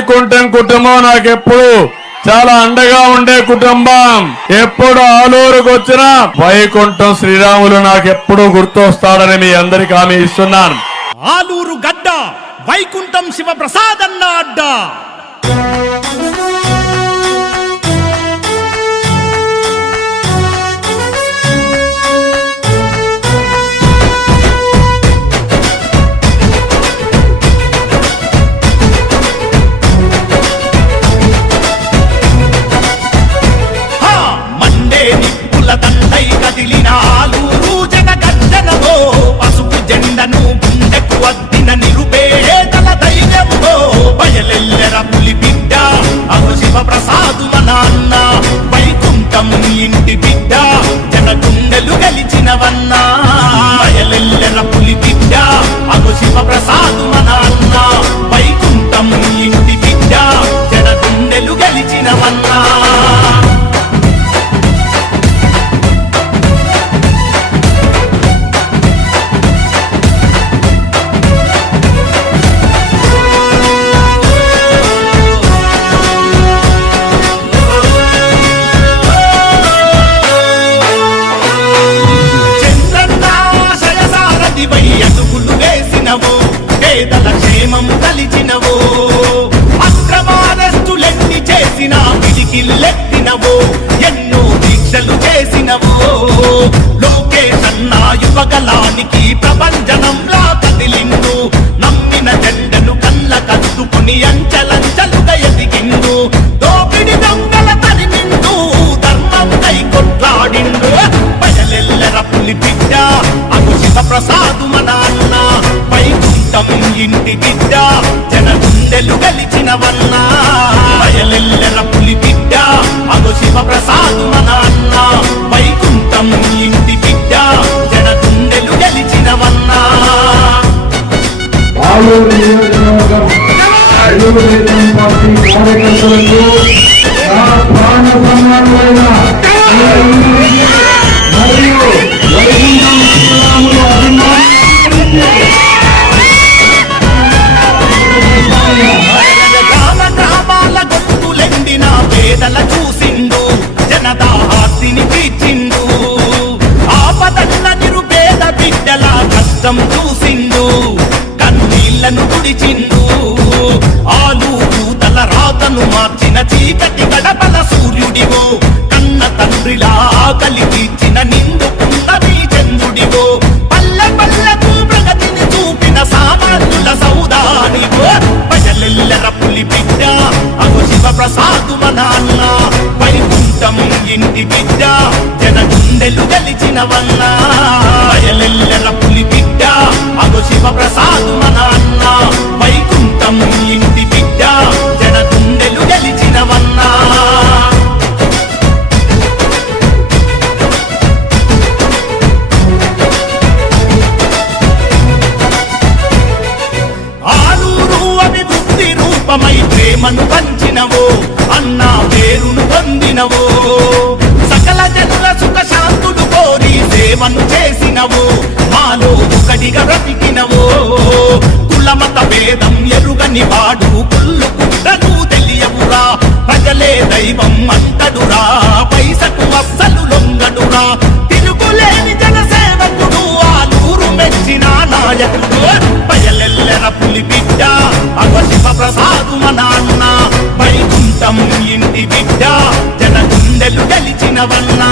వైకుంఠం కుటుంబం నాకెప్పుడు చాలా అండగా ఉండే కుటుంబం. ఎప్పుడు ఆలూరుకు వచ్చినా వైకుంఠం శ్రీరాములు నాకు ఎప్పుడు గుర్తొస్తాడని మీ అందరికి హామీ ఇస్తున్నాను. ఆలూరు గడ్డ వైకుంఠం శివ ప్రసాదన్న అడ్డ. నిప్పుల దండై కదిలిన ఆలూరు జన గర్జనలో పసుపు జెండను గుండెకు అద్దిన నిరుపేదల ధైర్యంలో బయలెల్లెర పులి బిడ్డ అను శివ ప్రసాదు నాన్న అన్న వైకుంఠం ఇంటి బిడ్డ జన గుండెలు గలిచినవన్నా. బయలెల్లెర పులి బిడ్డ అను శివ ప్రసాదు నాన్న అన్న వైకుంఠం ఇంటి బిడ్డ జన గుండెలు గలిచినవన్నా. గుండెలు గెలిచినవన్న బయలెల్లర పులి బిడ్డ అగు శివ ప్రసాదు మన అన్న. వైకుంఠం ఇంటి బిడ్డ జడగుండెలు గుండెలు గెలిచినవన్నా ఆలూరు నియోజకవర్గం తెలుగుదేశం పార్టీ కార్యకర్తలకు పేదల చూసిండు జనతా ఆర్తిని తీర్చిండు. ఆపదల్ల నిరుపేద బిడ్డల కష్టం చూసిండు కన్నీళ్ళను తుడిచిండు. ఆలు తల రాతను మార్చిన చీకటి గడపల సూర్యుడివో కన్న గెలిచినవన్న ప్రజలెల్లర పులి బిడ్డ అగు శివ ప్రసాద్ మన అన్న. వైకుంఠం ఇంటి బిడ్డ జడకుండెలు గెలిచినవన్నా ఆలూరు అభివృద్ధి రూపమై ప్రేమను పంచినవో అన్న పేరును పొందినవో. సేవను చేసినవో? మాలో ఒకటిగా బ్రతికినవో? కులమత భేదం ఎరుగని వాడు కుళ్ళు కుట్రను తెలియవురా. ప్రజలే దైవం అంటడురా పైసకు అస్సలు లొంగడురా. తిరుగులేని జనసేవకుడు ఆలూరు మెచ్చిన నాయకుడు. బయలెల్లెర పులి బిడ్డ అగశివ ప్రసాదు మన వైకుంఠం ఇంటి బిడ్డ జన గుండెలు గెలిచినవన్న బయలెల్లెర